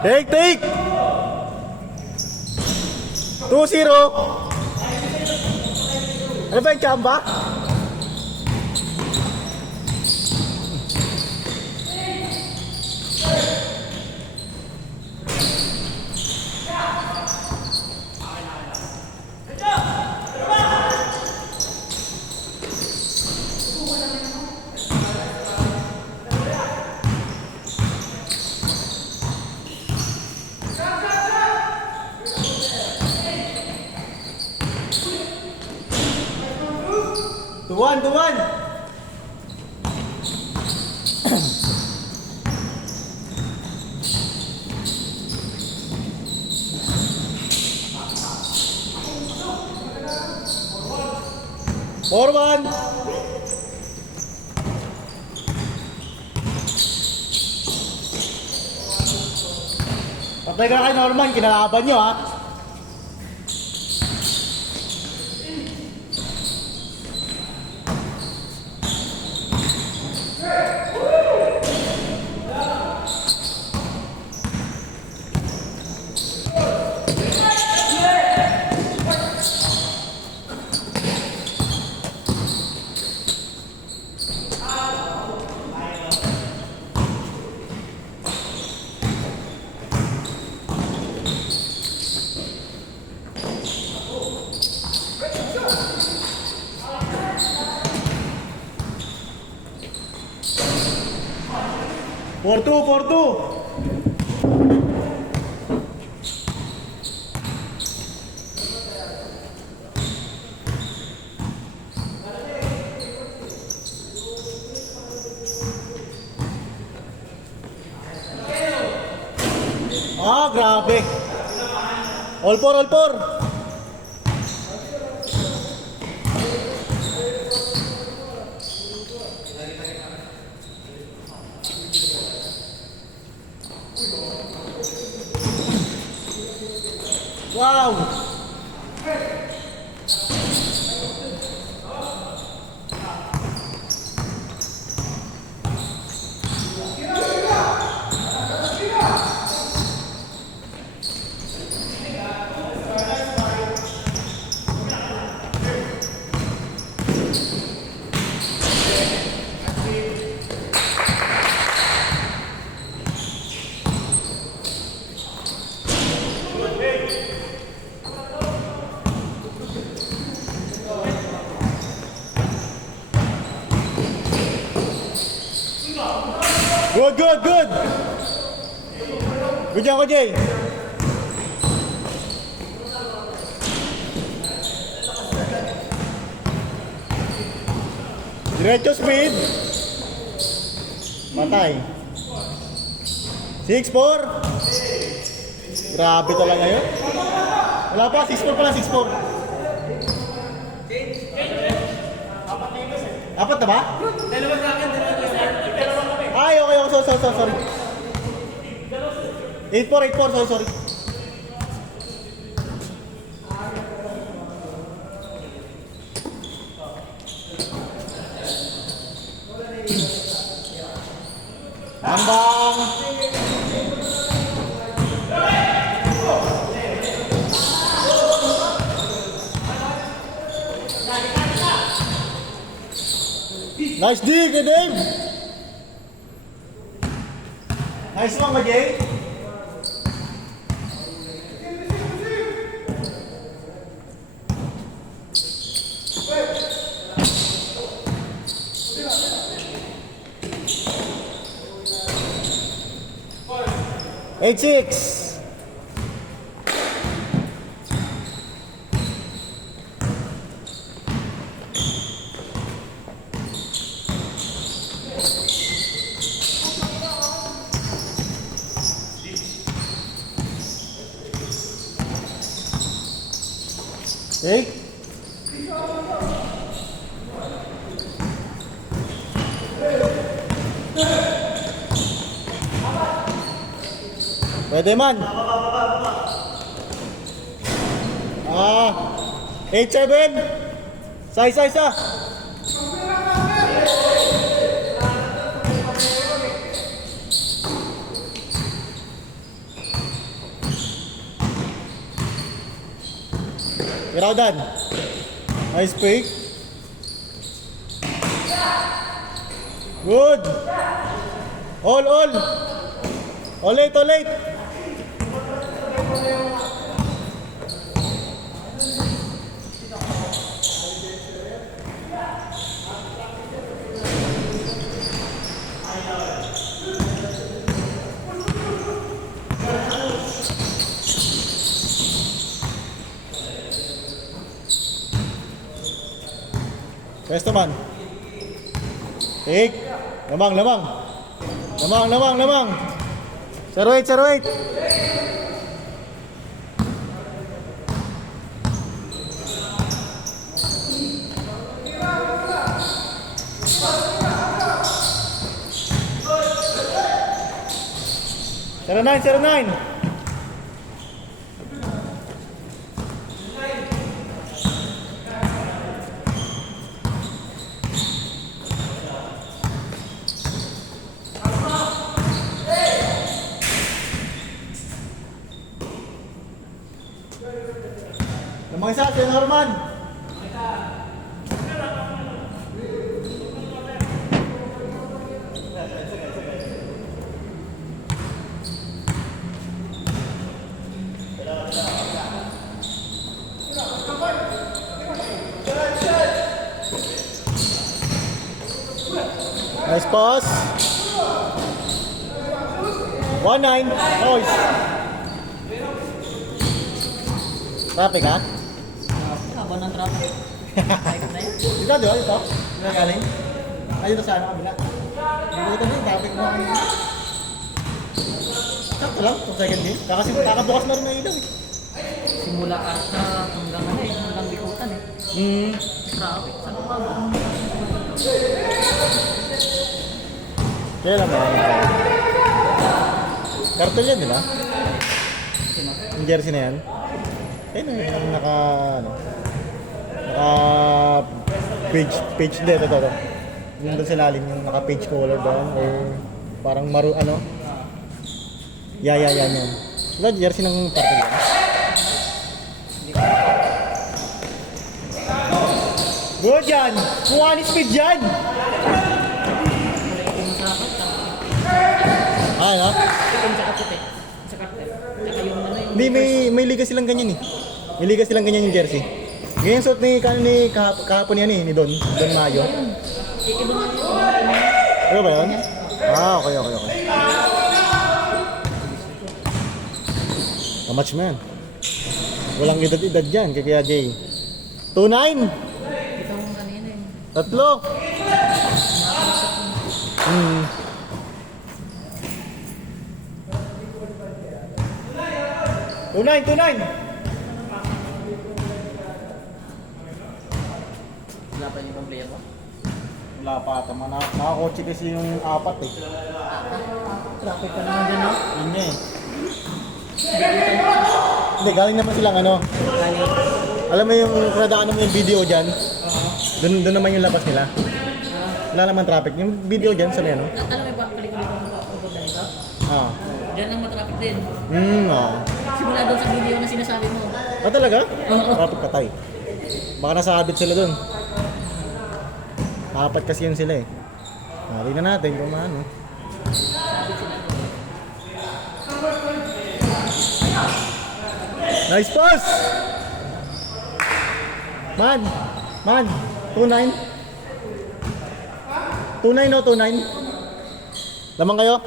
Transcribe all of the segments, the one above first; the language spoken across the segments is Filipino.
Take! 2-0. Ano ba yung chamba? Tuwan! Forward! Patay ka kay Norman, kinalaban nyo ha. For two. Grabe. All four. Wow! Good! Good job, Jay! Diretso speed! Matay! 6-4! Grabe talaga yun! Wala pa, 6-4 pala, 6-4! Apat na ba? Dalawa sa akin, Ay, okay, sorry. 8-4, sorry. Ambang! Nice dig, Dave! Nice one, Jay. Eight six. Okay. Pwede man. 8-7. Isa. Iraudan. Nice fake. Good. All. All late. Pwesto man. Take. Lamang. 08. Zero nine. Lamang isa, si Norman. Nice pass. 1-9. Noise. Traffic ha? Habang ng traffic. Dito, di ba? Dito? Galing? Ay, dito sa ano kabila. Dito din, traffic mo. Sakto lang, 2 second din. Kakabukas na rin ng ilaw eh. Simula ata hanggang ano eh, hanggang Bikutan eh. Traffic. Saan ka ba? Kaya lang ba? Karton yan, di ba? Yung jersey na yan. Ayun na yung naka page din, ito. Yung doon sa lalim, yung naka page color doon, or parang yan. Diba jersey ng karton yan? Good yan! Kuha ni speed yan! No? Yung sa kapit eh. Sa kapit. Saka yung ano yung... Hindi, may liga silang ganyan eh. May liga silang ganyan yung jersey. Ganyan suot ni kahapon yan eh, ni Don Mayo. Ano ba yun? Okay. Kamatch mo yan. Walang edad-edad dyan, kaya Jay. 2-9! Ito yung kanina eh. 3! Tunay! Wala pa yung player mo? Wala pa ata. Nakakotse kasi yung 4 eh. Traffic pa naman dyan no? Yun nga eh. Hindi, galing naman silang ano. Alam mo yung nadaanan mo yung video dyan? Doon naman yung labas nila. Wala naman traffic. Yung video dyan, saan yan? Alam mo ba, kalikuli ko mga pagod na ito? Diyan lang matraffic din. Simula doon sa video na sinasabi mo. Talaga? Oo. Traffic patay. Baka nasabit sila doon. 4 kasi yun sila eh. Tingnan natin kung maano. Nice pass! Man! 2-9. 2-9 o 2-9? Lamang kayo?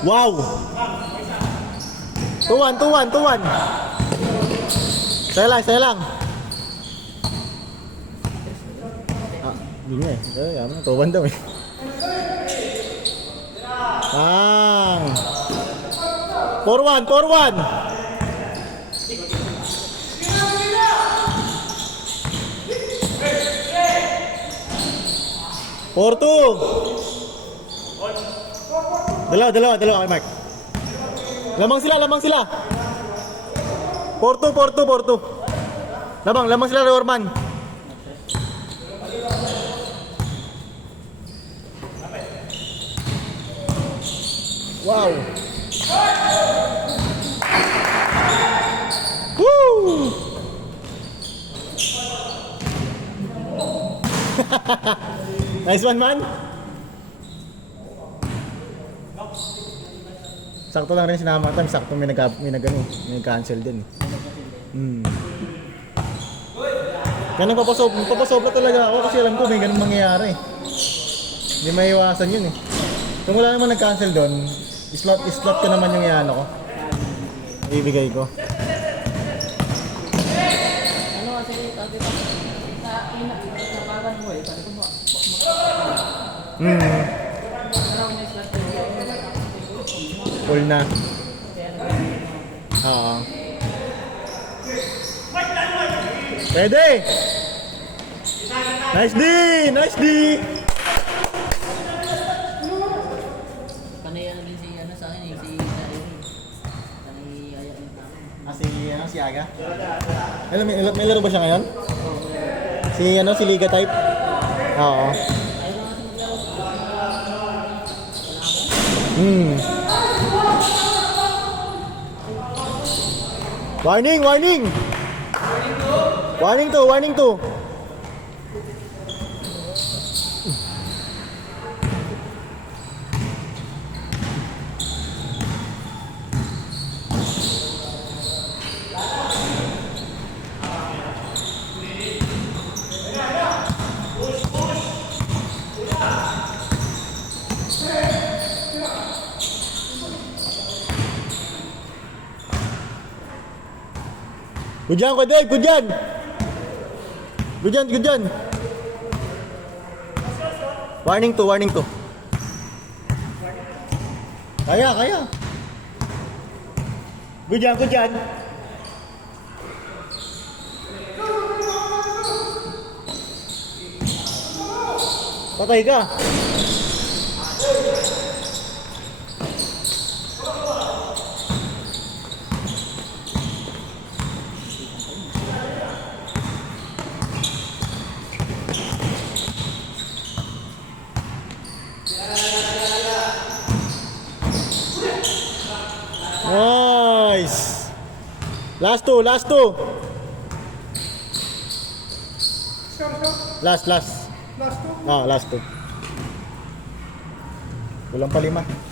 Wow! 2-1. Saya lang. Yun nga eh. Yaman, 2-1 daw eh. 4-1. 4-2. Dalawa kay Mark. Lamang sila. 4-2, 4-2, 4-2. Lamang sila Orman. Wow. Woo! Nice one, man. Sakto lang rin sinama tan, sakto may nag-cancel din. Ganun papasobra talaga ako kasi alam ko may ganun mangyayari. Hindi maiwasan yun eh. Kung wala naman nag-cancel doon, slot ko naman yung iano ko. Ibigay ko. Ano kasi sabi ko, sa parang mo eh, sabi ko mo. Full na. Oo. Pwede! Nice D! Nice D! Panay ano din si ano sa akin eh, si Dario. Panay ayak ng tao. Si Aga? May laro ba siya ngayon? Si Liga type? Oo. Ayaw na kasi maglaro. Warning! Warning 2! Good dyan! Good dyan! Warning 2! Kaya! Good dyan! Patay ka! Nice! Last two! Last 2? Last 2. Kulang pa 5.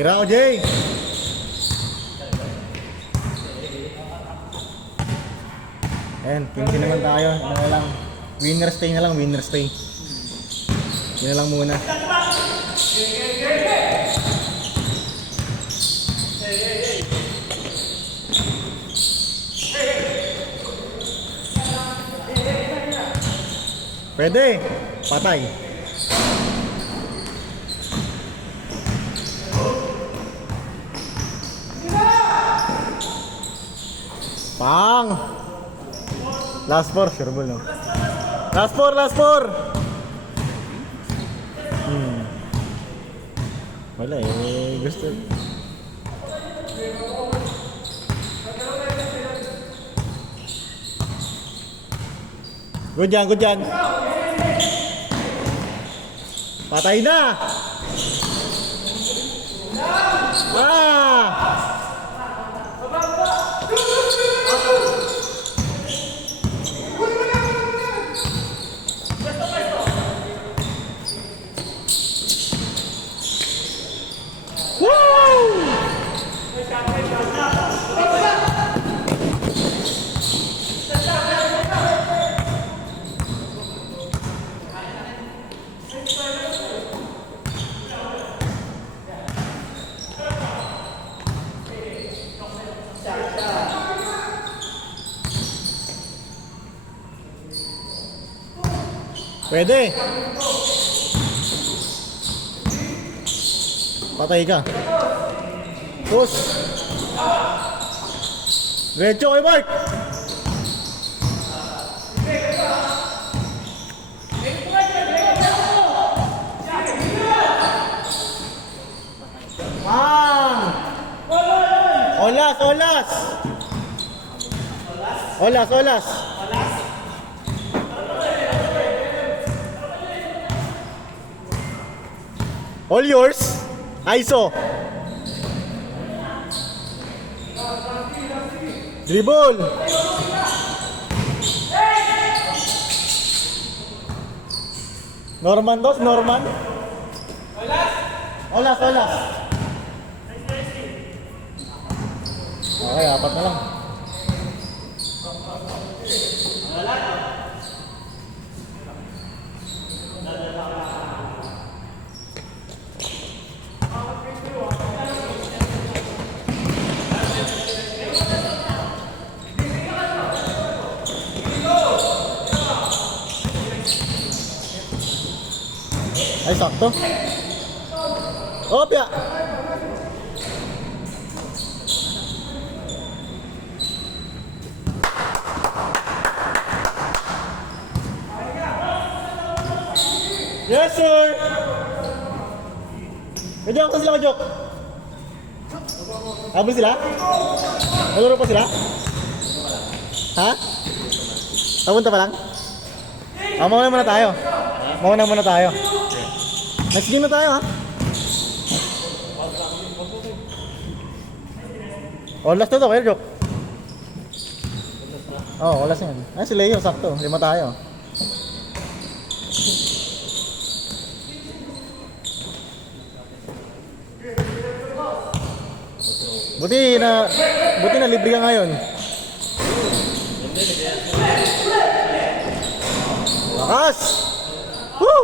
Ira o Jay! Ayan, 15 naman tayo. Ano na lang? Winner stay. Yun na lang muna. Pwede! Patay! Pang! Last 4, sure ball no? Last 4! Wala eh, gusto. Good dyan! Patay na! Pwede. Patay ka. Push. Diretso kay Mark. Olas, olas. Olas, olas. All yours. ISO. Dribble. Norman dos, Norman. Olas, olas. Okay, apat na lang. Ay, sakto. Opya! Yes, sir! Kajok, saan sila kajok? Habol sila? Nalaro pa sila? Ha? Papunta pa lang? Mauna muna tayo. Mauna muna tayo. Next game na tayo, ha? Olas na to, kaya joke. Oo, olas yan. Ay, si Leo, sakto. 5 tayo. Buti na libre ka ngayon. Lakas! Woo!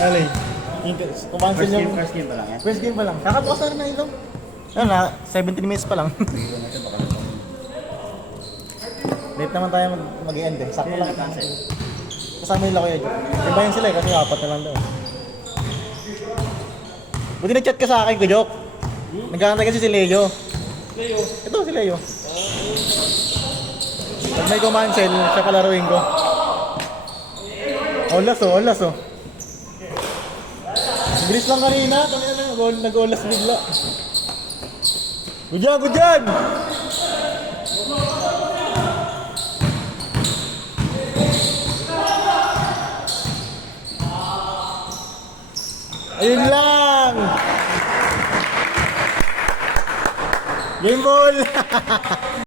Alay. Kumansel yung... First game pa lang yan. First game pa lang. Kakabukas na rin na ito. Ano na, 17 minutes pa lang. Late naman tayo mag-end eh. Sakto lang. Kasama yung Lakoy. Iba yun sila eh, kasi 4 na lang daw. Buti nag-chat ka sa akin, Kujok. Nag-aantay kasi si Leo. Ito si Leo. Pag may kumansel, siya palaruin ko. Olas oh, olas oh. Bilis lang kanina, nag-olas bigla. Good job, good job! Ayun lang! Game ball!